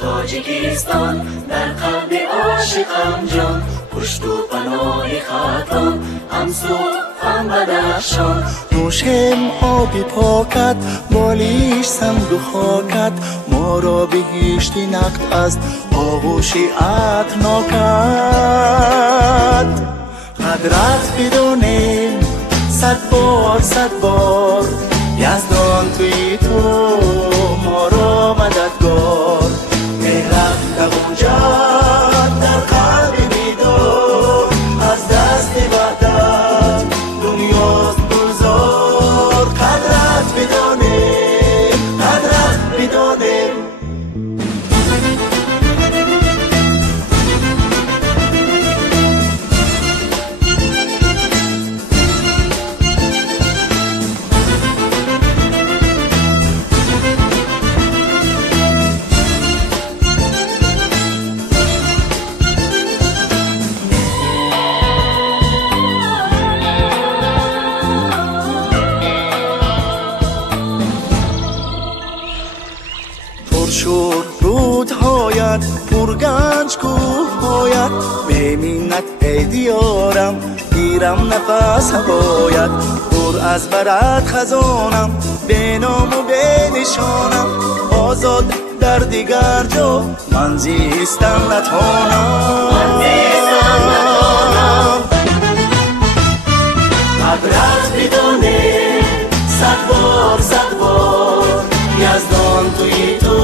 تاجیکستان در قلب عاشقم جان، پشت و پناه خطان همسو هم بدخشان. نوشم آبی پاکت بالیش سنگ و خاکت، ما را بهشتی نقد است آغوش عطرناکت. قدرت بدونیم صد بار یزدان توی تو ما را مددگار. مهرم نگنجد در قلب بیدار، از دست وحدت دنیاست گلزار. قدرت بدانیم قدرت بدانیم. شور رودهایت پرگنج کوههایت، به منت ای دیارم گیرم نفس هوایت. پر از برد خزانم به نام و به نشانم، آزاد در دیگر جا من زیستن نتوانم. قدرت بدونه صد بار یزدان توی تو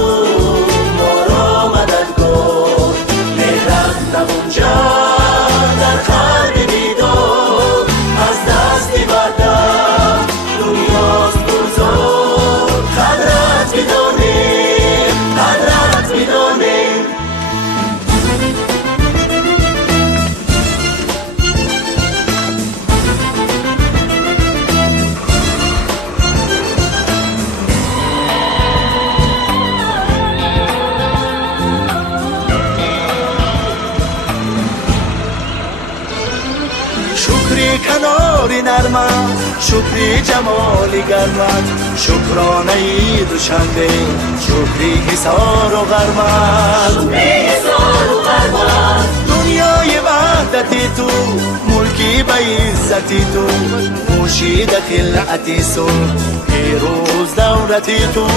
ما را مددگار. مهرت نگنجد در قلب بیدار، از دست وحدت دنیاست گلزار. قدرت بدانیم قدرت بدانیم. شکری کناری نرمت، شکری جمالی گرمت، شکرانه ای دوشنبه، شکری حصار و غرمت. دنیای وحدتی تو، ملکی به عزتی تو، موشید خلعتی سو، پیروز دولتی تو.